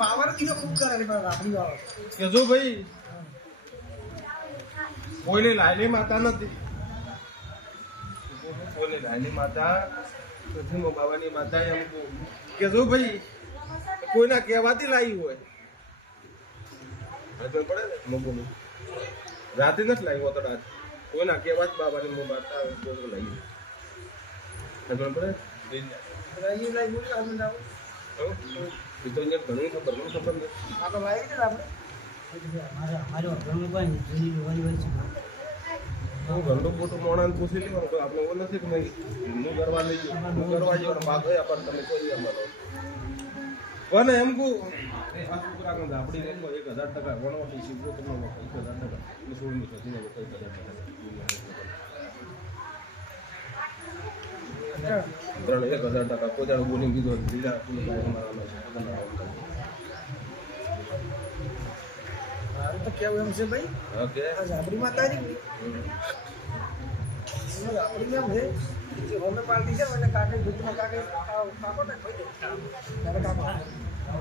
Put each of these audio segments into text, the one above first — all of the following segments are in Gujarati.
પાવર થી ખૂબ કરે આપણી વાળો કે જો ભાઈ કોઈને લાયલી માતા નથી, કોઈને લાયલી માતા નથી, મો બાવાની માતા એમ કે જો ભાઈ કોઈના કહેવાથી લાવી હોય પડે ને મગોનું રાતે નથી લાવી હોતો રાત કોઈના કહેવાથી બાબાની મો માતા લાવી પડે એ તો અહીંયા ઘણું ખબર નથી. આપણે લાવી છે આપણે ઘરનું મોટું મોણાને પૂછી લેવાનું તો આપણે એવું નથી કે નહીં હું કરવા લઈ ગયો હું કરવા જયો બાપ હોય પણ તમે કોઈ અમારો અને એમ કહું આપણી 1000% વણવાથી શીખવો તમે 1000% સોળની સુધી 1000% કોઈ દાડો બોલી દીધો બીજા તો કેવું એમ છે ભાઈ ઓકે આપણી માતાજી આપણી એમ છે જે હોમે પાર્ટી છે મને કાકે દૂધમાં કાકે કાકો ને ભાઈ ત્યારે કાકો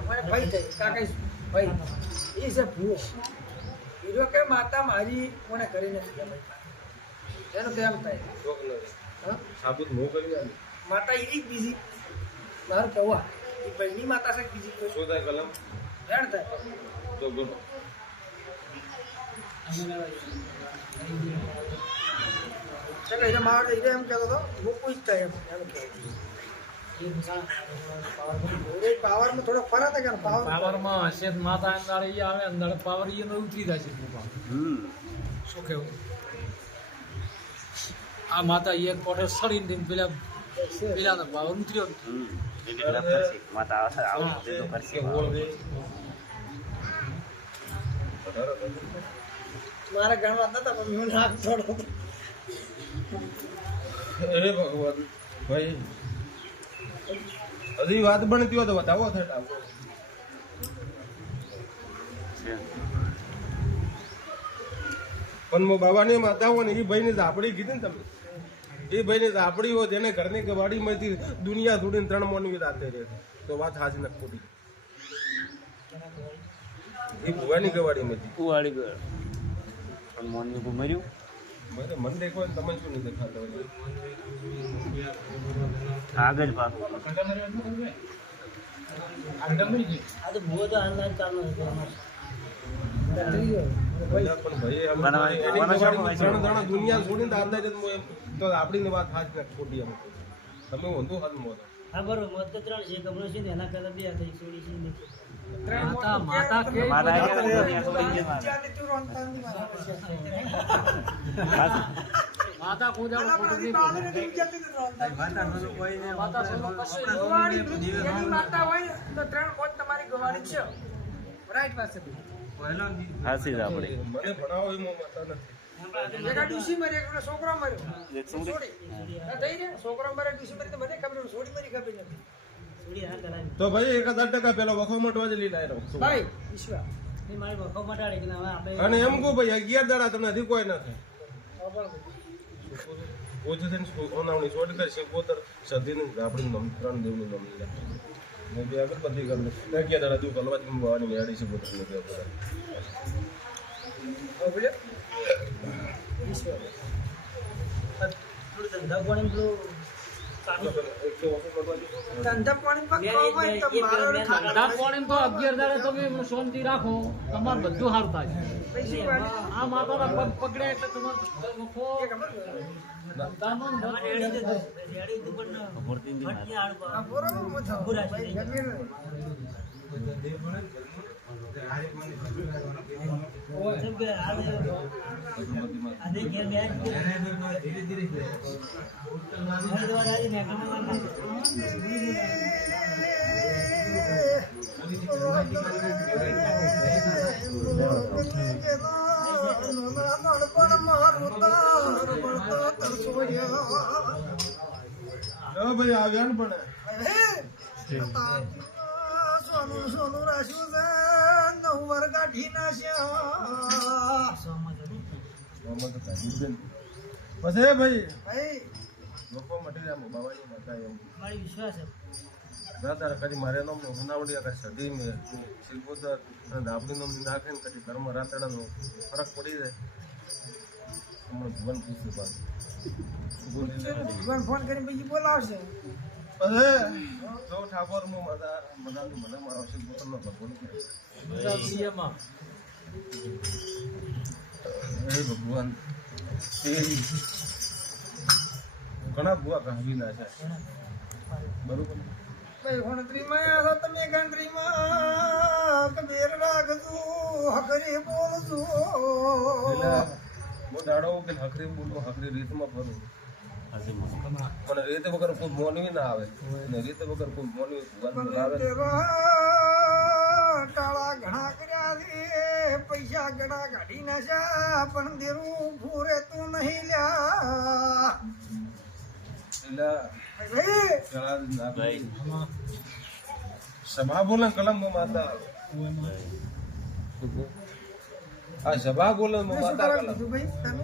મને ભાઈ થાય કાકે ભાઈ એ છે ભૂવો હીરો કે માતા મારી કોને કરી નથી એનો કેમ થાય સાબુત મો કરી માતા એવી બીજી મારું કહેવા એ પહેલી માતા છે બીજી કોઈ શું થાય કલમ જાણ થાય તો ગુણ એટલે મારે એમ કહેતો હતો હું પૂછતા એમ પાવરમાં થોડો ફરક છે કે પાવરમાં હશે માતા અંદાડે ઈ આવે અંદાડે પાવર ઈ ઉતરી જાય છે શું કેવું આ માતા એક કોઠે સડીને દઈને પેલા પાવર ઉતર્યો મારે ગણવા નતા પણ હું નાક છોડો અરે ભગવાન ભાઈ હજી વાત બનતી હોય તો બતાવો થાય પણ મો બાબાની માતા હોય ને એ ભાઈને ઝાપડી કીધી ને તમે એ ભાઈને ઝાપડી હોય તેને ઘરની કવાડીમાંથી દુનિયા થોડીને 3 મોનવી રાતે રહે તો વાત હાજી નથી ખોટી એ ભુવાની કવાડીમાંથી કુવાડી ગયો પણ મોનનું મર્યું મને દેખો તમે શું નહીં દેખાતો આગળ પાછું આ તો ભૂવો તો અંદાજ ચાલુ હતો દુનિયા છોડીને અંદાજે તો આપણી વાત હાથ ને ખોટી એમ તમે ઊંધું હાથ મોતો હા બરોબર મત તો 3 છે ગમનો છે ને એના કરતા 2 થઈ છોડી છે ને માતા કે માતા પૂજા માતા હોય તો 3 કોટ તમારી ગવાડી છે રાઈટ પાસે હાસી જ આપણી મને ભણાવો એ માતા નથી એક ડુસી મરી એક છોકરો મર્યો છોડી થઈ રે છોકરો મરે ડુસી મરી તો મને ખબર છોડી મરી ખબર નથી તો ભાઈ 1000% પેલો વખો મોટવા જ લઈ લાવ્યો ભાઈ વિશ્વા એ મારી વખો મટાડે કે ના આપણે અને એમ કહું ભાઈ 11 દાડા તમને હજી કોઈ ના થાય ઓછું થઈને ઓનાવણી છોડ કરશે પોતર સદીને આપણી નામ 3 દેવનું નામ લે મેં બી આગળ પતિ કર લે 11 દાડા તું કલવા જ મવાની મેડી છે પોતરને કે બોલે વિશ્વા થોડું ધંધા કોણ બ્રો ધંધા પાણી પર ધંધા પાણી તો 11 દાડે તમે શાંતિ રાખો તમારે બધું સારું થાય આ માતાના પગ પકડે એટલે તમારે ભાઈ આવ્યા ને પણ સોનું સોનું રાખ્યું છે 9 વર કાઢી નાખ્યા પછી ભાઈ ભાઈ લોકો મટી જાય બાબાની માતા એમ મારી વિશ્વાસ છે દાદા કદી મારે નામ હુનાવડી કદી સદી મેં શિલ્પોદર અને ધાબડી નામ નાખે ને કદી કર્મ રાતડાનો ફરક પડી જાય હમણાં ભુવન પૂછ્યું ભગવાન ફોન કરીને પછી બોલાવશે અરે જો ઠાકોર હું મદાનું મને મારો શિલ્પોતરનો ભગવાન હે ભગવાન તેરી ઘણા ભૂવા કહાવી ના છે બરોબર ભાઈ ગણતરીમાં તો તમે ગણતરીમાં કબીર રાખજો હકરી બોલજો એટલે બહુ દાડો કે હકરી બોલવું હકરી રીતમાં ફરું પણ રીત વગર કોઈ મોનવી ના આવે અને રીત વગર કોઈ મોનવી ભગવાન આવે ટાળા ઘણા કર્યા છે પૈસા ઘણા કાઢી નાખ્યા પણ દેરું ભૂરે તું નહીં લ્યા એટલે સભા બોલે કલમ માતા આ સભા બોલે માતા કલમ ભાઈ તમે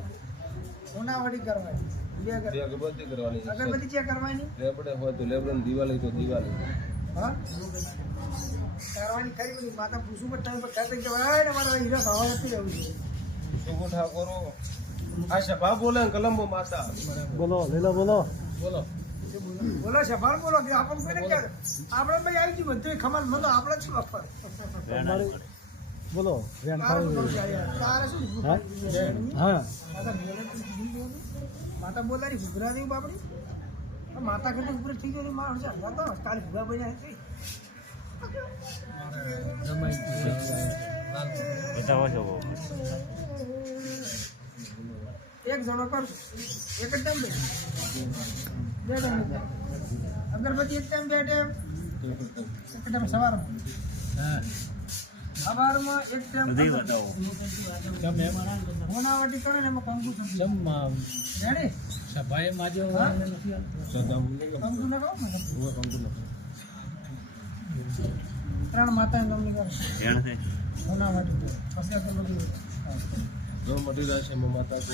ઉનાવડી કરવાની બે અગરબત્તી કરવાની અગરબત્તી ચેક કરવાની લેબડે હોય તો લેબડે દિવાળી તો દિવાળી હા કરવાની ખરી બધી માતા પૂછું પણ તમે કહેતા કે ભાઈ ને મારા હીરા ભાવા નથી રહેવું છે સુગો ઠાકોરો આ સભા બોલે કલમ માતા બોલો લીલો બોલો બોલો બોલો સભાર બોલો કે આપણે કોઈને કે આપણે ભાઈ આવી ગયું બધું ખબર મને આપણે શું અફર બોલો તારે શું હા માતા બોલાની ઘૂઘરા નહીં બાપડી માતા કરતા ઉપર થઈ ગયો માણસ હતા કાલે ઘૂઘરા બન્યા હતી એક જણો કરશું એક જ ટાઈમ બે ટાઈમ અગરબત્તી એક ટાઈમ બે ટાઈમ એક ટાઈમ સવારમાં સવારમાં એક ટાઈમ હોનાવટી કરે ને એમાં કંકુ રેડી ભાઈ માજો કંકુ ન કહો ત્રણ માતા તમને કરે હોનાવટી પછી અગરબત્તી જો મટી જાય છે માતા તો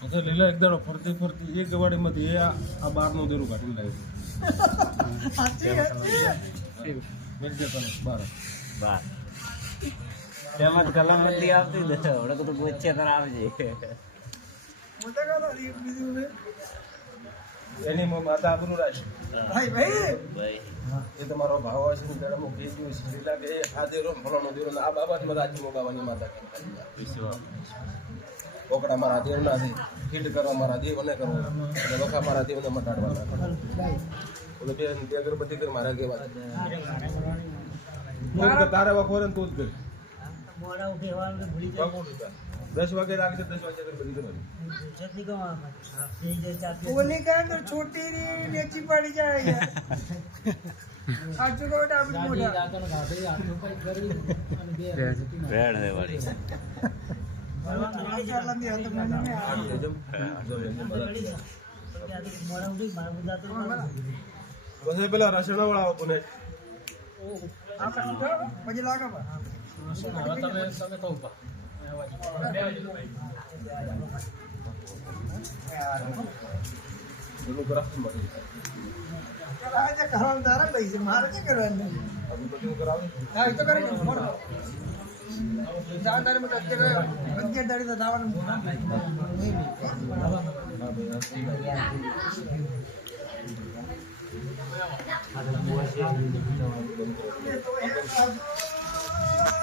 પછી લીલા એક દાડો ફરતી ફરતી એક ગવાડીમાંથી એ આ બારનું દેરું કાઢી લાવ્યું મેં જતો બાર તેમાં કલમ નથી આવતી હવડે તો પૂછે તો આવજે મોટા કાઢો બીજું એની માતા આબરૂ રાખે ભાઈ ભાઈ એ તમારો ભાવ હશે ને ત્યારે હું કહી દઉં છું એટલે કે આ દેરો ફલાણો દેરો આ બાબા જ આજે મોગાવાની માતા ઓકડા મારા દેવ ના છે ફીટ કરવા મારા દેવને કરવો અને વખા મારા દેવને મટાડવાના ઓલો બે અગરબત્તી કરી મારા કેવા તારે વખો ને તું જ કર 10 વાગે લાગે 10 વાગે અગરબત્તી કરવાની ઓલી કે અંદર છોટી રી નેચી પડી જાય સાચું કહો ડાબી મોઢા રેડ હે વાળી પછી પેલા રસણા વાળા કોને પછી લાગે તમે કહો એનું ગ્રાફ મળી કરવાનું તારા પૈસા મારે શું કરવાનું અગરબત્તી કરાવે હા એ તો કરે ને તારે અત્યારે તારી તો દાવાનું